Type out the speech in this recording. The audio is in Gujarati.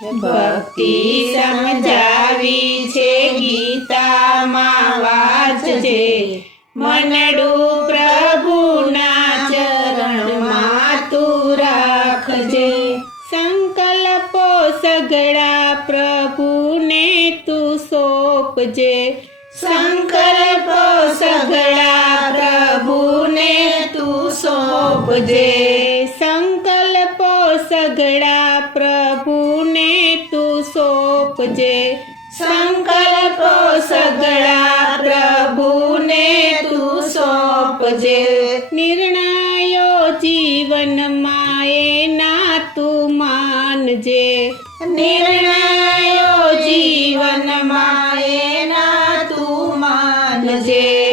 ભક્તિ સમજાવી છે ગીતામાં વાંચજે, મનડું પ્રભુના ચરણમાં તું રાખજે. સંકલ્પો સઘળા પ્રભુને તું સોંપજે, સંકલ્પો સઘળા પ્રભુને તું સોંપજે. સંકલ્પો સઘળા પ્રભુને તું સોંપજે, સંકલ્પો સઘળા પ્રભુને તું સોંપજે. નિર્ણયો જીવનમાં એના તું માનજે, નિર્ણયો જીવનમાં એના તું માનજે.